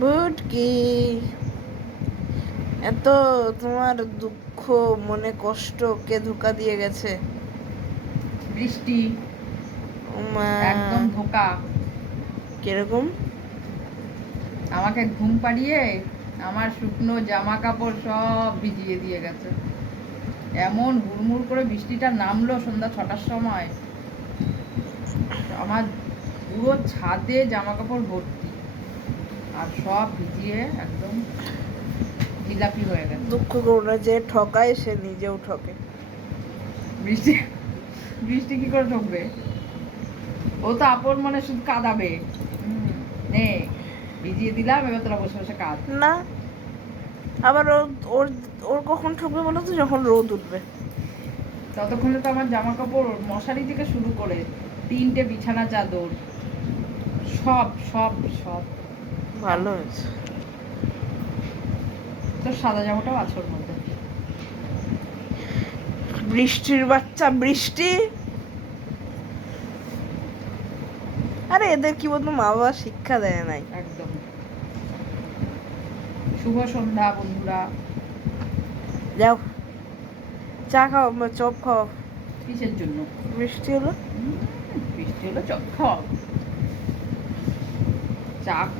বুটকি, এত তোমার দুঃখ মনে কষ্ট কে ধোকা দিয়ে গেছে? বৃষ্টি। উমা, একদম ধোকা। কিরকম? আমাকে ঘুম পাড়িয়ে আমার শুকনো জামা কাপড় সব ভিজিয়ে দিয়ে গেছে। এমন হুড়মুড় করে বৃষ্টিটা নামলো সন্ধ্যা 6টার সময়, আমার পুরো ছাদে জামা কাপড় ভর্তি, আর সব ভিজিয়ে একদম জিলাপি হয়ে গেছে। দুঃখ করো না, যে ঠকায় সে নিজেও ঠকে। বৃষ্টি বৃষ্টি কি করে ঠকবে? ও তো আপন মনে শুধু কাঁদাবে। নে ভিজিয়ে দিলাম, এবার তোরা বসে বসে কাঁদ। না, আবার ওর ওর কখন ঠকবে বলো তো? যখন রোদ উঠবে। ততক্ষণে তো আমার জামা কাপড় মশারি থেকে শুরু করে 3টে বিছানা চাদর সব সব সব। ভালো হয়েছে। তোর সাদা জামাটাও আছে ওর মধ্যে। বৃষ্টির বাচ্চা বৃষ্টি। আরে এদের কি বলতো, মা বাবা শিক্ষা দেয় নাই। একদম। শুভ সন্ধ্যা বন্ধুরা। যাও, চা খাও, চপ খাও। কিসের জন্য? বৃষ্টি হলো। বৃষ্টি হলো চপ খাও? চা